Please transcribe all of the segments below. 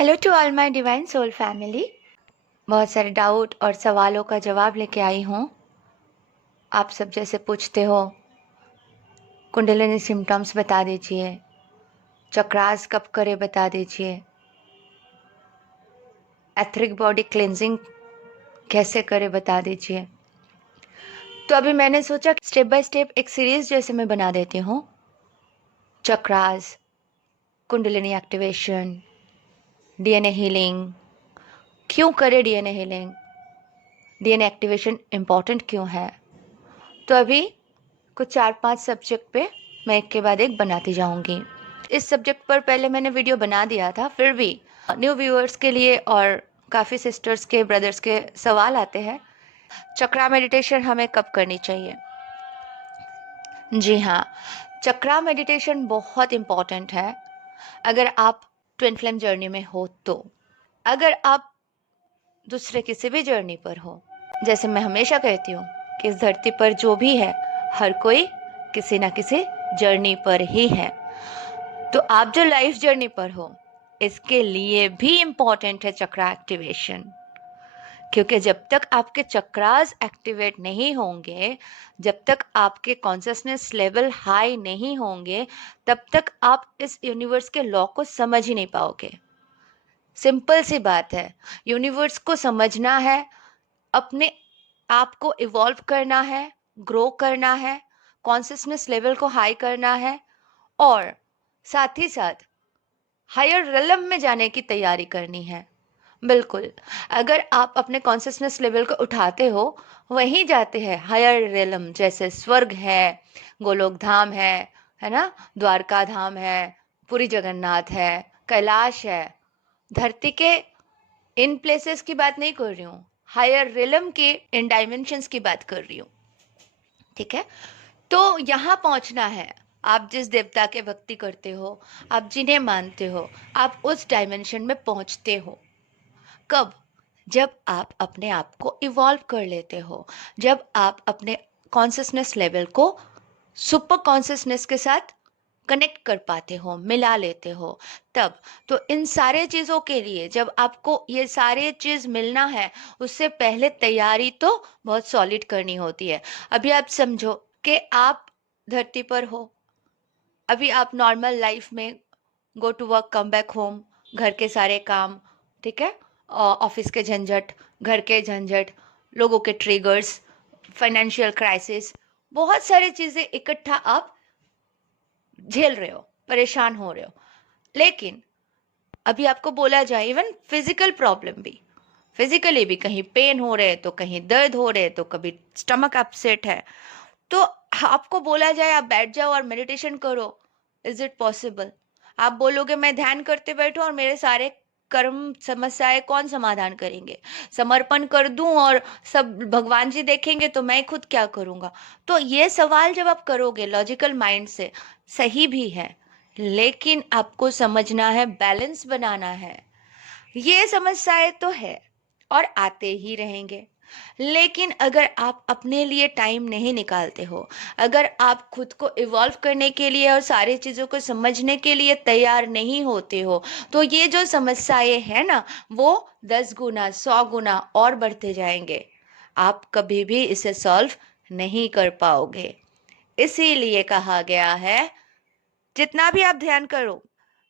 Hello to all my divine soul family. बहुत सारे doubt और सवालों का जवाब लेके आई हूँ। आप सब जैसे पूछते हो, कुंडलिनी सिम्टम्स बता दीजिए, चक्रास कब करे बता दीजिए, एथरिक बॉडी क्लेंजिंग कैसे करे बता दीजिए। तो अभी मैंने सोचा कि स्टेप बाय स्टेप एक सीरीज जैसे मैं बना देती हूँ। Chakras, kundalini activation, DNA healing, क्यों करे DNA healing, DNA activation important क्यों है। तो अभी कुछ 4-5 सब्जेक्ट पे मैं एक के बाद एक बनाती जाऊंगी। इस सब्जेक्ट पर पहले मैंने वीडियो बना दिया था, फिर भी न्यू व्यूअर्स के लिए और काफ़ी सिस्टर्स के ब्रदर्स के सवाल आते हैं, चक्रा मेडिटेशन हमें कब करनी चाहिए। जी हाँ, चक्रा मेडिटेशन बहुत इम्पॉर्टेंट है अगर आप ट्विन फ्लेम जर्नी में हो तो। अगर आप दूसरे किसी भी जर्नी पर हो, जैसे मैं हमेशा कहती हूँ कि इस धरती पर जो भी है हर कोई किसी ना किसी जर्नी पर ही है, तो आप जो लाइफ जर्नी पर हो इसके लिए भी इम्पॉर्टेंट है चक्रा एक्टिवेशन। क्योंकि जब तक आपके चक्रास एक्टिवेट नहीं होंगे, जब तक आपके कॉन्शियसनेस लेवल हाई नहीं होंगे, तब तक आप इस यूनिवर्स के लॉ को समझ ही नहीं पाओगे। सिंपल सी बात है, यूनिवर्स को समझना है, अपने आप को इवॉल्व करना है, ग्रो करना है, कॉन्शियसनेस लेवल को हाई करना है और साथ ही साथ हायर रिलम में जाने की तैयारी करनी है। बिल्कुल, अगर आप अपने कॉन्शियसनेस लेवल को उठाते हो, वहीं जाते हैं हायर रिलम, जैसे स्वर्ग है, गोलोक धाम है ना, द्वारका धाम है, पुरी जगन्नाथ है, कैलाश है। धरती के इन प्लेसेस की बात नहीं कर रही हूँ, हायर रिलम के इन डायमेंशंस की बात कर रही हूँ। ठीक है, तो यहाँ पहुंचना है। आप जिस देवता के भक्ति करते हो, आप जिन्हें मानते हो, आप उस डायमेंशन में पहुंचते हो। कब? जब आप अपने आप को इवॉल्व कर लेते हो, जब आप अपने कॉन्शियसनेस लेवल को सुपर कॉन्शियसनेस के साथ कनेक्ट कर पाते हो, मिला लेते हो, तब। तो इन सारे चीज़ों के लिए जब आपको ये सारे चीज़ मिलना है, उससे पहले तैयारी तो बहुत सॉलिड करनी होती है। अभी आप समझो कि आप धरती पर हो, अभी आप नॉर्मल लाइफ में go to work, come back home, घर के सारे काम, ठीक है, ऑफिस के झंझट, घर के झंझट, लोगों के ट्रिगर्स, फाइनेंशियल क्राइसिस, बहुत सारी चीज़ें इकट्ठा आप झेल रहे हो, परेशान हो रहे हो। लेकिन अभी आपको बोला जाए, इवन फिजिकल प्रॉब्लम भी, फिजिकली भी कहीं पेन हो रहे, तो कहीं दर्द हो रहे, तो कभी स्टमक अपसेट है, तो आपको बोला जाए आप बैठ जाओ और मेडिटेशन करो, इज इट पॉसिबल? आप बोलोगे मैं ध्यान करते बैठूं और मेरे सारे कर्म समस्याएं कौन समाधान करेंगे, समर्पण कर दूं और सब भगवान जी देखेंगे तो मैं खुद क्या करूंगा? तो ये सवाल जब आप करोगे लॉजिकल माइंड से, सही भी है, लेकिन आपको समझना है, बैलेंस बनाना है। ये समस्याएं तो है और आते ही रहेंगे, लेकिन अगर आप अपने लिए टाइम नहीं निकालते हो, अगर आप खुद को इवॉल्व करने के लिए और सारी चीज़ों को समझने के लिए तैयार नहीं होते हो, तो ये जो समस्याएं हैं ना, वो 10 गुना 100 गुना और बढ़ते जाएंगे। आप कभी भी इसे सॉल्व नहीं कर पाओगे। इसीलिए कहा गया है, जितना भी आप ध्यान करो,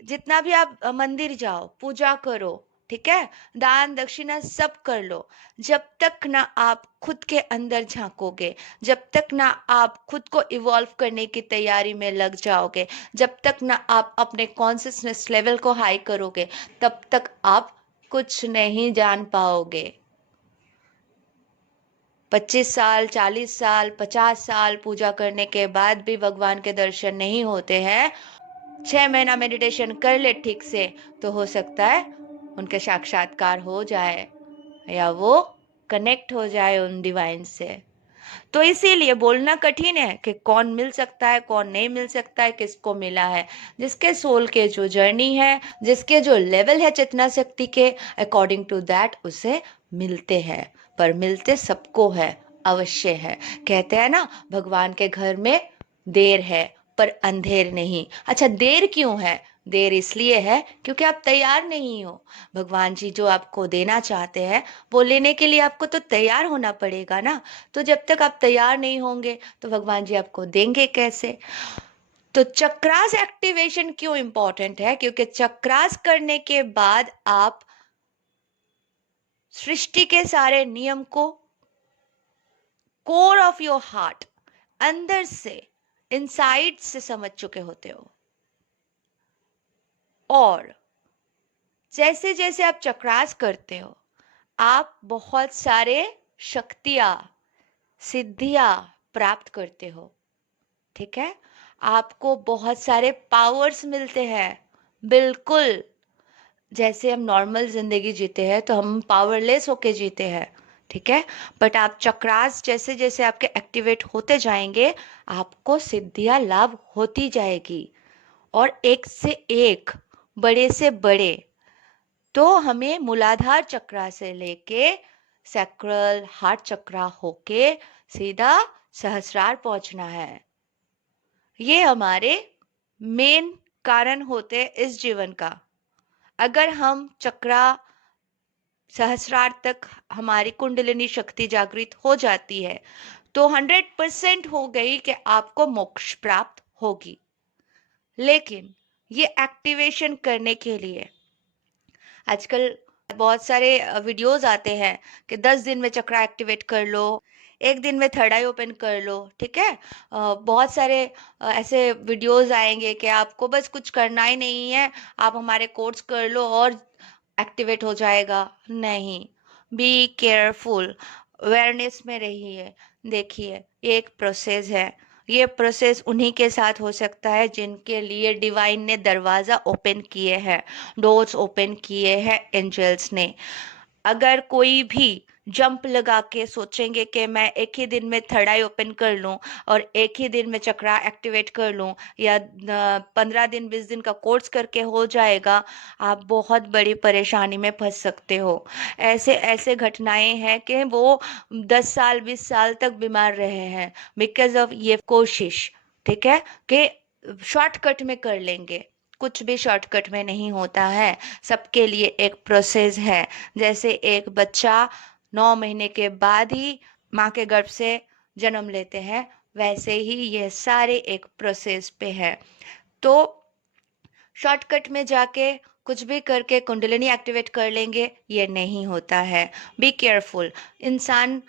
जितना भी आप मंदिर जाओ, पूजा करो, ठीक है, दान दक्षिणा सब कर लो, जब तक ना आप खुद के अंदर झांकोगे, जब तक ना आप खुद को इवॉल्व करने की तैयारी में लग जाओगे, जब तक ना आप अपने कॉन्शियसनेस लेवल को हाई करोगे, तब तक आप कुछ नहीं जान पाओगे। 25 साल, 40 साल, 50 साल पूजा करने के बाद भी भगवान के दर्शन नहीं होते हैं, 6 महीना मेडिटेशन कर ले ठीक से, तो हो सकता है उनके साक्षात्कार हो जाए या वो कनेक्ट हो जाए उन डिवाइन से। तो इसीलिए बोलना कठिन है कि कौन मिल सकता है, कौन नहीं मिल सकता है, किसको मिला है। जिसके सोल के जो जर्नी है, जिसके जो लेवल है चेतना शक्ति के, अकॉर्डिंग टू दैट उसे मिलते हैं। पर मिलते सबको है, अवश्य है। कहते हैं ना, भगवान के घर में देर है पर अंधेर नहीं। अच्छा, देर क्यों है? देर इसलिए है क्योंकि आप तैयार नहीं हो। भगवान जी जो आपको देना चाहते हैं वो लेने के लिए आपको तो तैयार होना पड़ेगा ना। तो जब तक आप तैयार नहीं होंगे तो भगवान जी आपको देंगे कैसे। तो चक्रास एक्टिवेशन क्यों इंपॉर्टेंट है? क्योंकि चक्रास करने के बाद आप सृष्टि के सारे नियम को कोर ऑफ योर हार्ट, अंदर से, इनसाइड से समझ चुके होते हो। और जैसे जैसे आप चक्रास करते हो आप बहुत सारे शक्तियां, सिद्धियां प्राप्त करते हो। ठीक है, आपको बहुत सारे पावर्स मिलते हैं। बिल्कुल जैसे हम नॉर्मल जिंदगी जीते हैं तो हम पावरलेस होके जीते हैं। ठीक है, बट आप चक्रास जैसे जैसे आपके एक्टिवेट होते जाएंगे आपको सिद्धियां लाभ होती जाएगी, और एक से एक, बड़े से बड़े। तो हमें मूलाधार चक्रा से लेके सैक्रल हार्ट चक्रा होके सीधा सहस्रार पहुंचना है। ये हमारे मेन कारण होते इस जीवन का। अगर हम चक्रा सहस्रार तक हमारी कुंडलिनी शक्ति जागृत हो जाती है तो 100% हो गई कि आपको मोक्ष प्राप्त होगी। लेकिन ये एक्टिवेशन करने के लिए आजकल बहुत सारे वीडियोस आते हैं कि 10 दिन में चक्रा एक्टिवेट कर लो, एक दिन में थर्ड आई ओपन कर लो। ठीक है, बहुत सारे ऐसे वीडियोस आएंगे कि आपको बस कुछ करना ही नहीं है, आप हमारे कोर्स कर लो और एक्टिवेट हो जाएगा। नहीं, बी केयरफुल, अवेयरनेस में रहिए। देखिए ये एक प्रोसेस है, ये प्रोसेस उन्हीं के साथ हो सकता है जिनके लिए डिवाइन ने दरवाजा ओपन किए हैं, डोर्स ओपन किए हैं एंजल्स ने। अगर कोई भी जंप लगा के सोचेंगे कि मैं एक ही दिन में थर्ड आई ओपन कर लूं और एक ही दिन में चक्रा एक्टिवेट कर लूं, या 15 दिन 20 दिन का कोर्स करके हो जाएगा, आप बहुत बड़ी परेशानी में फंस सकते हो। ऐसे ऐसे घटनाएं हैं कि वो 10 साल 20 साल तक बीमार रहे हैं बिकॉज ऑफ ये कोशिश। ठीक है, कि शॉर्टकट में कर लेंगे। कुछ भी शॉर्टकट में नहीं होता है, सबके लिए एक प्रोसेस है। जैसे एक बच्चा 9 महीने के बाद ही माँ के गर्भ से जन्म लेते हैं, वैसे ही ये सारे एक प्रोसेस पे है। तो शॉर्टकट में जाके कुछ भी करके कुंडलिनी एक्टिवेट कर लेंगे, ये नहीं होता है। बी केयरफुल, इंसान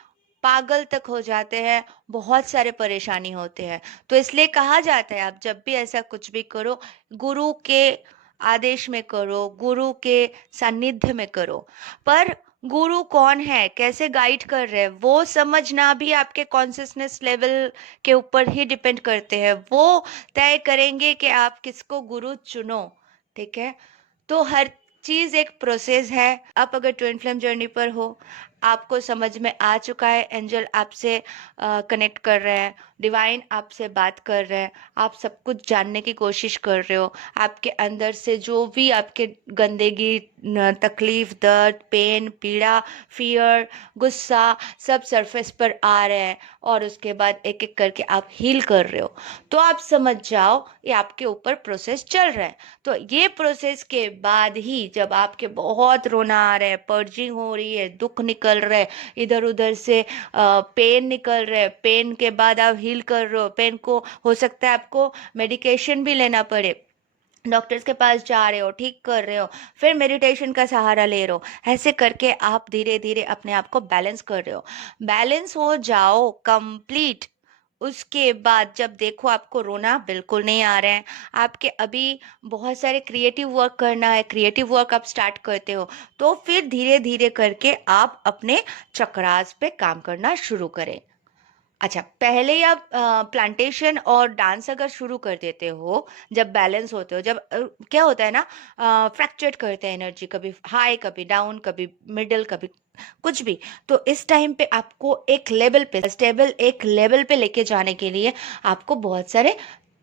पागल तक हो जाते हैं, बहुत सारे परेशानी होते हैं। तो इसलिए कहा जाता है आप जब भी ऐसा कुछ भी करो गुरु के आदेश में करो, गुरु के सानिध्य में करो। पर गुरु कौन है, कैसे गाइड कर रहे हैं, वो समझना भी आपके कॉन्शियसनेस लेवल के ऊपर ही डिपेंड करते हैं। वो तय करेंगे कि आप किसको गुरु चुनो। ठीक है, तो हर चीज एक प्रोसेस है। आप अगर ट्विन फ्लेम जर्नी पर हो, आपको समझ में आ चुका है, एंजल आपसे कनेक्ट कर रहे हैं, डिवाइन आपसे बात कर रहे हैं, आप सब कुछ जानने की कोशिश कर रहे हो, आपके अंदर से जो भी आपके गंदगी, तकलीफ, दर्द, पेन, पीड़ा, फियर, गुस्सा सब सरफेस पर आ रहे हैं और उसके बाद एक एक करके आप हील कर रहे हो। तो आप समझ जाओ ये आपके ऊपर प्रोसेस चल रहा है। तो ये प्रोसेस के बाद ही जब आपके बहुत रोना आ रहा है, पर्जिंग हो रही है, दुख निकल रहा है, इधर उधर से पेन निकल रहा है, पेन के बाद आप हील कर रहे हो, पेन को हो सकता है आपको मेडिकेशन भी लेना पड़े, डॉक्टर्स के पास जा रहे हो, ठीक कर रहे हो, फिर मेडिटेशन का सहारा ले रहे हो, ऐसे करके आप धीरे धीरे अपने आप को बैलेंस कर रहे हो। बैलेंस हो जाओ कंप्लीट, उसके बाद जब देखो आपको रोना बिल्कुल नहीं आ रहा है, आपके अभी बहुत सारे क्रिएटिव वर्क करना है, क्रिएटिव वर्क आप स्टार्ट करते हो, तो फिर धीरे धीरे करके आप अपने चक्रास पे काम करना शुरू करें। अच्छा, पहले ही आप प्लांटेशन और डांस अगर शुरू कर देते हो, जब बैलेंस होते हो, जब क्या होता है ना, फ्रैक्चुएट करते हैं एनर्जी, कभी हाई कभी डाउन, कभी मिडिल, कभी कुछ भी। तो इस टाइम पे आपको एक लेवल पे स्टेबल, एक लेवल पे लेके जाने के लिए आपको बहुत सारे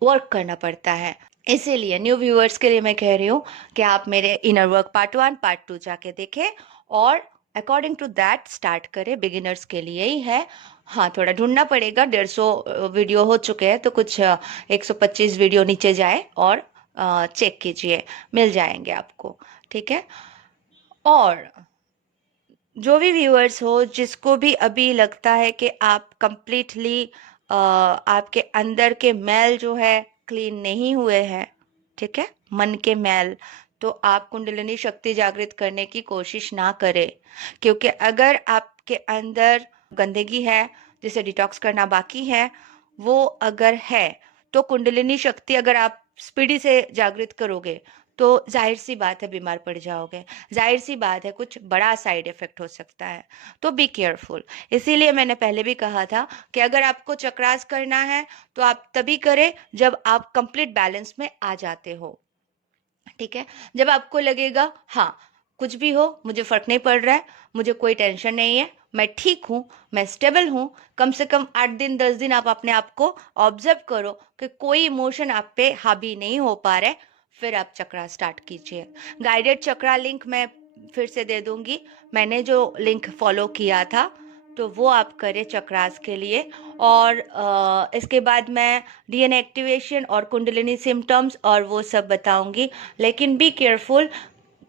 वर्क करना पड़ता है। इसीलिए न्यू व्यूअर्स के लिए मैं कह रही हूँ कि आप मेरे इनर वर्क पार्ट 1 पार्ट 2 जाके देखें और अकॉर्डिंग टू दैट स्टार्ट करें। बिगिनर्स के लिए ही है। हाँ, थोड़ा ढूंढना पड़ेगा, 150 वीडियो हो चुके हैं, तो कुछ 125 वीडियो नीचे जाए और चेक कीजिए, मिल जाएंगे आपको, ठीक है। और जो भी व्यूअर्स हो, जिसको भी अभी लगता है कि आप कंप्लीटली आपके अंदर के मैल जो है क्लीन नहीं हुए हैं, ठीक है, मन के मैल, तो आप कुंडलिनी शक्ति जागृत करने की कोशिश ना करें, क्योंकि अगर आपके अंदर गंदगी है जिसे डिटॉक्स करना बाकी है, वो अगर है तो कुंडलिनी शक्ति अगर आप स्पीडी से जागृत करोगे तो जाहिर सी बात है बीमार पड़ जाओगे, जाहिर सी बात है कुछ बड़ा साइड इफेक्ट हो सकता है। तो बी केयरफुल। इसीलिए मैंने पहले भी कहा था कि अगर आपको चक्रास करना है तो आप तभी करें जब आप कंप्लीट बैलेंस में आ जाते हो, ठीक है। जब आपको लगेगा हाँ कुछ भी हो मुझे फर्क नहीं पड़ रहा है, मुझे कोई टेंशन नहीं है, मैं ठीक हूँ, मैं स्टेबल हूँ, कम से कम 8 दिन 10 दिन आप अपने आप को ऑब्जर्व करो कि कोई इमोशन आप पे हावी नहीं हो पा रहा है, फिर आप चक्रा स्टार्ट कीजिए। गाइडेड चक्रा लिंक मैं फिर से दे दूंगी, मैंने जो लिंक फॉलो किया था तो वो आप करें चक्रास के लिए। और इसके बाद मैं डीएनए एक्टिवेशन और कुंडलिनी सिम्टम्स और वो सब बताऊंगी, लेकिन बी केयरफुल।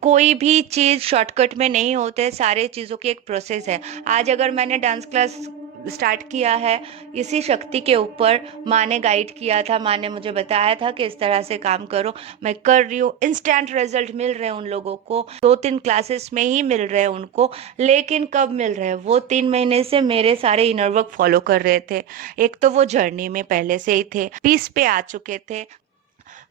कोई भी चीज़ शॉर्टकट में नहीं होते, सारे चीज़ों की एक प्रोसेस है। आज अगर मैंने डांस क्लास स्टार्ट किया है इसी शक्ति के ऊपर, माँ ने गाइड किया था, माँ ने मुझे बताया था कि इस तरह से काम करो, मैं कर रही हूँ, इंस्टेंट रिजल्ट मिल रहे हैं उन लोगों को, 2-3 क्लासेस में ही मिल रहे हैं उनको। लेकिन कब मिल रहे हैं? वो 3 महीने से मेरे सारे इनर वर्क फॉलो कर रहे थे, एक तो वो जर्नी में पहले से ही थे, पीस पे आ चुके थे,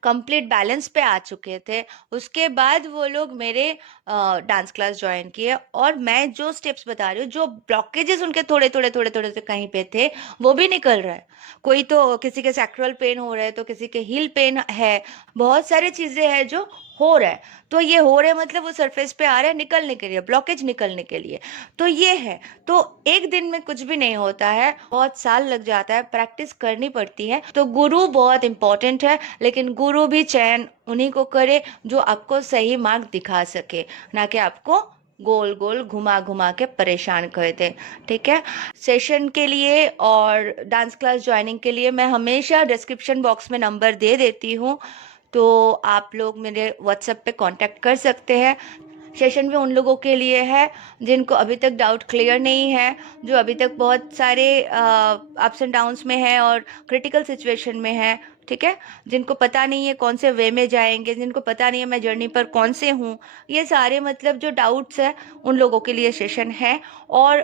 कंप्लीट बैलेंस पे आ चुके थे। उसके बाद वो लोग मेरे डांस क्लास ज्वाइन किए, और मैं जो स्टेप्स बता रही हूँ, जो ब्लॉकेजेस उनके थोड़े थोड़े थोड़े थोड़े से कहीं पे थे, वो भी निकल रहा है। कोई तो किसी के सैक्रल पेन हो रहा है, तो किसी के हील पेन है, बहुत सारी चीजें हैं जो हो रहा है। तो ये हो रहा है मतलब वो सरफेस पे आ रहा है निकलने के लिए, ब्लॉकेज निकलने के लिए। तो ये है। तो एक दिन में कुछ भी नहीं होता है, बहुत साल लग जाता है, प्रैक्टिस करनी पड़ती है। तो गुरु बहुत इंपॉर्टेंट है, लेकिन गुरु भी चयन उन्हीं को करे जो आपको सही मार्ग दिखा सके, ना कि आपको गोल गोल घुमा घुमा के परेशान कर दे, ठीक है। सेशन के लिए और डांस क्लास ज्वाइनिंग के लिए मैं हमेशा डिस्क्रिप्शन बॉक्स में नंबर दे देती हूँ, तो आप लोग मेरे व्हाट्सएप पे कांटेक्ट कर सकते हैं। सेशन भी उन लोगों के लिए है जिनको अभी तक डाउट क्लियर नहीं है, जो अभी तक बहुत सारे अप्स एंड डाउन्स में है और क्रिटिकल सिचुएशन में है, ठीक है। जिनको पता नहीं है कौन से वे में जाएंगे, जिनको पता नहीं है मैं जर्नी पर कौन से हूँ, ये सारे मतलब जो डाउट्स है उन लोगों के लिए सेशन है। और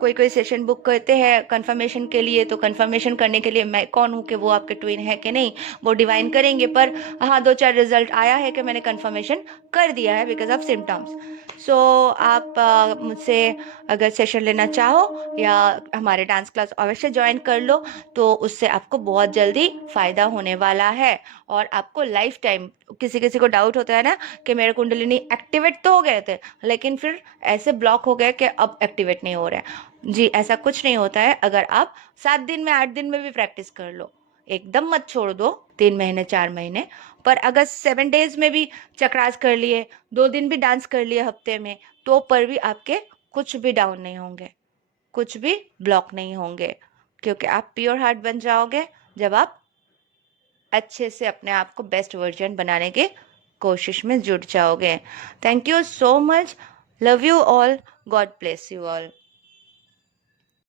कोई कोई सेशन बुक करते हैं कंफर्मेशन के लिए, तो कंफर्मेशन करने के लिए मैं कौन हूँ कि वो आपके ट्विन है कि नहीं, वो डिवाइन करेंगे। पर हाँ 2-4 रिजल्ट आया है कि मैंने कंफर्मेशन कर दिया है बिकॉज ऑफ सिम्टम्स। सो आप मुझसे अगर सेशन लेना चाहो या हमारे डांस क्लास अवश्य ज्वाइन कर लो, तो उससे आपको बहुत जल्दी फायदा होने वाला है। और आपको लाइफ टाइम, किसी किसी को डाउट होता है ना कि मेरे कुंडलिनी एक्टिवेट तो हो गए थे लेकिन फिर ऐसे ब्लॉक हो गए कि अब एक्टिवेट नहीं हो रहा है, जी ऐसा कुछ नहीं होता है। अगर आप 7 दिन में 8 दिन में भी प्रैक्टिस कर लो, एकदम मत छोड़ दो 3 महीने 4 महीने, पर अगर 7 डेज में भी चक्रास कर लिए, 2 दिन भी डांस कर लिए हफ्ते में, तो पर भी आपके कुछ भी डाउन नहीं होंगे, कुछ भी ब्लॉक नहीं होंगे, क्योंकि आप प्योर हार्ट बन जाओगे जब आप अच्छे से अपने आप को बेस्ट वर्जन बनाने के कोशिश में जुट जाओगे। Thank you so much, love you all, God bless you all.